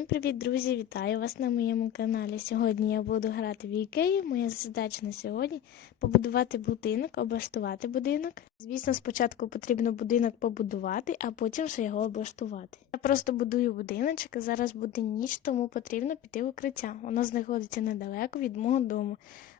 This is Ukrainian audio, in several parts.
Всім привіт, друзі! Вітаю вас на моєму каналі. Сьогодні я буду грати в Ікею. Моя задача на сьогодні побудувати будинок, облаштувати будинок. Звісно, спочатку потрібно будинок побудувати, а потім ще його облаштувати. Я просто будую будиночок, зараз буде ніч, тому потрібно піти в укриття. Воно знаходиться недалеко від мого дому.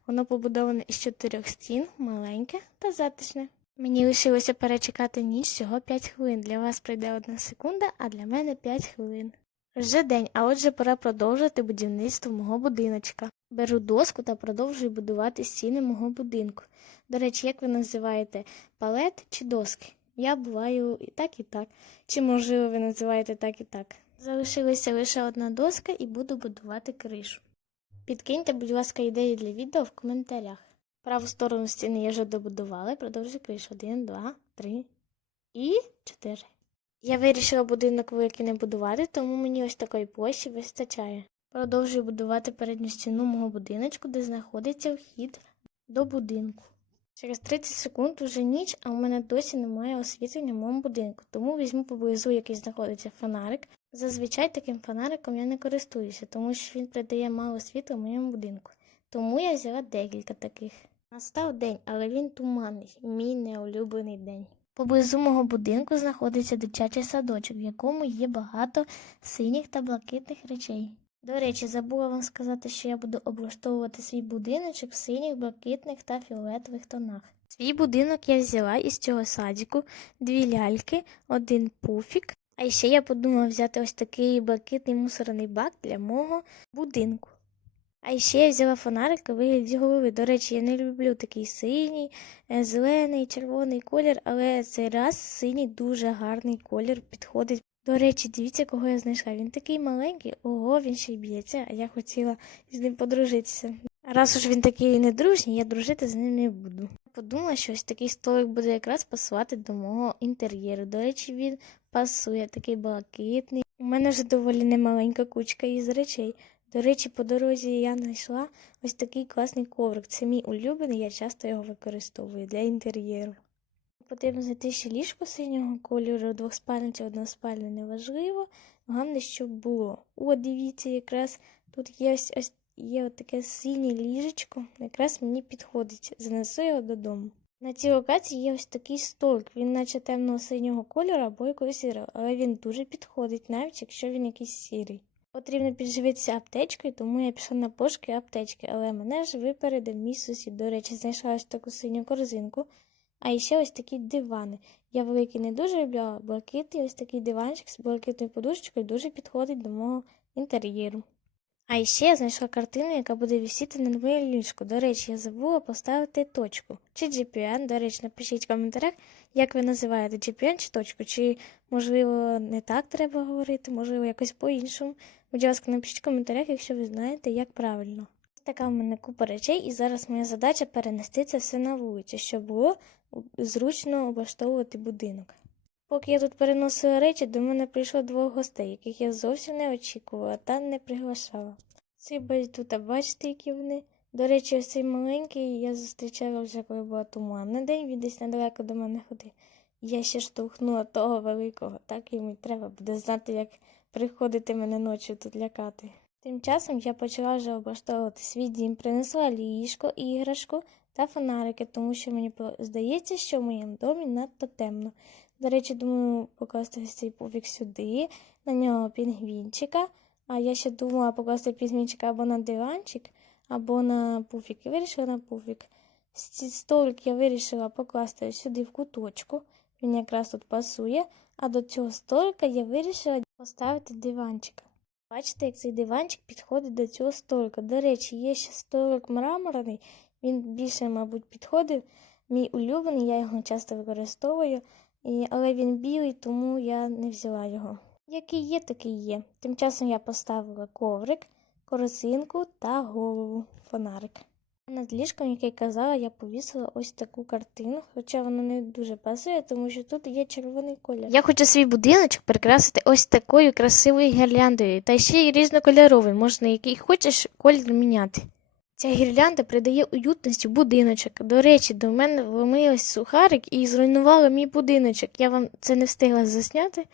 Воно побудоване із чотирьох стін, маленьке та затишне. Мені лишилося перечекати ніч всього 5 хвилин. Для вас пройде одна секунда, а для мене 5 хвилин. Вже день, а отже пора продовжувати будівництво мого будиночка. Беру доску та продовжую будувати стіни мого будинку. До речі, як ви називаєте палет чи доски? Я буваю і так, і так. Чи можливо ви називаєте так і так? Залишилася лише одна доска і буду будувати кришу. Підкиньте, будь ласка, ідеї для відео в коментарях. Праву сторону стіни я вже добудувала, продовжую кришу. Один, два, три і чотири. Я вирішила будинок великий не будувати, тому мені ось такої площі вистачає. Продовжую будувати передню стіну мого будиночку, де знаходиться вхід до будинку. Через 30 секунд уже ніч, а у мене досі немає освітлення в моєму будинку, тому візьму поблизу, який знаходиться фонарик. Зазвичай таким фонариком я не користуюся, тому що він придає мало світла в моєму будинку. Тому я взяла декілька таких. Настав день, але він туманний, мій неулюблений день. Поблизу мого будинку знаходиться дитячий садочок, в якому є багато синіх та блакитних речей. До речі, забула вам сказати, що я буду облаштовувати свій будиночок в синіх, блакитних та фіолетових тонах. Свій будинок я взяла із цього садіку дві ляльки, один пуфік. А ще я подумала взяти ось такий блакитний мусорний бак для мого будинку. А ще я взяла фонарик у вигляді голови. До речі, я не люблю такий синій, е, зелений, червоний колір, але цей раз синій дуже гарний колір підходить. До речі, дивіться, кого я знайшла. Він такий маленький, ого, він ще й б'ється, а я хотіла з ним подружитися. Раз уж він такий недружній, я дружити з ним не буду. Подумала, що ось такий столик буде якраз пасувати до мого інтер'єру. До речі, він пасує, такий блакитний. У мене вже доволі немаленька кучка із речей. До речі, по дорозі я знайшла ось такий класний коврик. Це мій улюблений, я часто його використовую для інтер'єру. Потрібно знайти ще ліжко синього кольору, двохспальне чи односпальне, неважливо. Головне, щоб було. О, дивіться, якраз тут є ось, ось є таке синє ліжечко, якраз мені підходить. Занесу його додому. На цій локації є ось такий столик, він наче темного синього кольору або якогось сірого, але він дуже підходить, навіть якщо він якийсь сірий. Потрібно підживитися аптечкою, тому я пішла на пошуки аптечки, але мене ж випередив мій сусід. До речі, знайшла ось таку синю корзинку. А ще ось такі дивани. Я великий не дуже люблю, а блакитний ось такий диванчик з блакитною подушечкою дуже підходить до мого інтер'єру. А ще я знайшла картину, яка буде висіти на моє ліжко. До речі, я забула поставити точку. Чи GPN, до речі, напишіть в коментарях, як ви називаєте GPN чи точку, чи, можливо, не так треба говорити, можливо, якось по-іншому. Будь ласка, напишіть в коментарях, якщо ви знаєте, як правильно. Така в мене купа речей, і зараз моя задача перенести це все на вулицю, щоб було зручно облаштовувати будинок. Поки я тут переносила речі, до мене прийшло двох гостей, яких я зовсім не очікувала та не приглашала. Ці тут, а бачите, які вони. До речі, ось цей маленький я зустрічала вже, коли була туманний день, він десь недалеко до мене ходив. Я ще штовхнула того великого, так йому треба буде знати, як приходити мене ночі тут лякати. Тим часом я почала вже облаштовувати свій дім, принесла ліжко, іграшку та фонарики, тому що мені здається, що в моєму домі надто темно. До речі, думаю, покласти цей пуфік сюди, на нього пінгвінчика. А я ще думала покласти пінгвінчика або на диванчик, або на пуфік. Вирішила на пуфік. Столик я вирішила покласти сюди в куточку. Він якраз тут пасує. А до цього столика я вирішила поставити диванчик. Бачите, як цей диванчик підходить до цього столика. До речі, є ще столик мраморний, він більше, мабуть, підходив. Мій улюблений, я його часто використовую, але він білий, тому я не взяла його. Який є, такий є. Тим часом я поставила коврик, корзинку та голову фонарик. Над ліжком, як я казала, я повісила ось таку картину, хоча вона не дуже пасує, тому що тут є червоний колір. Я хочу свій будиночок прикрасити ось такою красивою гірляндою, та ще й різнокольоровий, можна який хочеш колір міняти. Ця гірлянда придає уютності будиночок. До речі, до мене вломилась сухарик і зруйнувала мій будиночок. Я вам це не встигла засняти,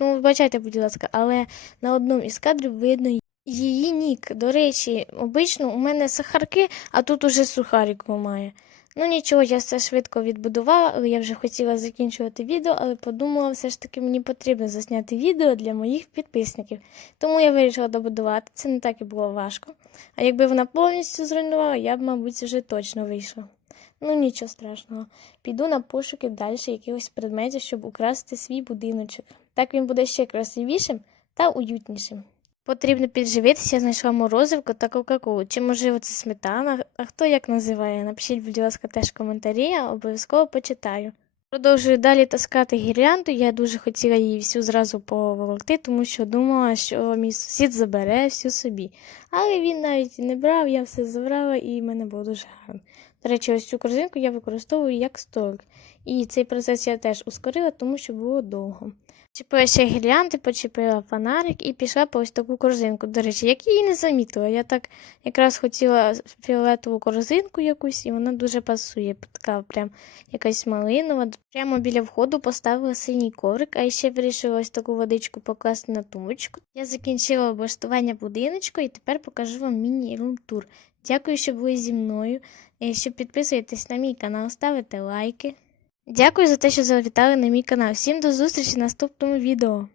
Ну, вибачайте, будь ласка, але на одному із кадрів видно її нік. До речі, обично у мене сахарки, а тут уже сухарик має. Ну нічого, я все швидко відбудувала, я вже хотіла закінчувати відео, але подумала, все ж таки мені потрібно засняти відео для моїх підписників. Тому я вирішила добудувати. Це не так і було важко. А якби вона повністю зруйнувала, я б, мабуть, вже точно вийшла. Ну нічого страшного. Піду на пошуки далі якихось предметів, щоб украсти свій будиночок. Так він буде ще красивішим та уютнішим. Потрібно підживитися, я знайшла морозивку та кока-колу. Чи можливо це сметана? А хто як називає? Напишіть, будь ласка, теж коментарі, я обов'язково почитаю. Продовжую далі таскати гірлянду. Я дуже хотіла її всю зразу поволокти, тому що думала, що мій сусід забере всю собі. Але він навіть не брав, я все забрала і в мене було дуже гарно. До речі, ось цю корзинку я використовую як столик. І цей процес я теж ускорила, тому що було довго. Чіпила ще гірлянди, почепила фонарик і пішла по ось таку корзинку. До речі, як її не замітила. Я так якраз хотіла фіолетову корзинку якусь, і вона дуже пасує. Така прям якась малинова. Прямо біля входу поставила синій коврик, а ще вирішила ось таку водичку покласти на тумбочку. Я закінчила облаштування будиночку і тепер покажу вам міні-рум-тур. Дякую, що були зі мною. І що підписуєтесь на мій канал, ставите лайки. Дякую за те, що завітали на мій канал. Всім до зустрічі в наступному відео.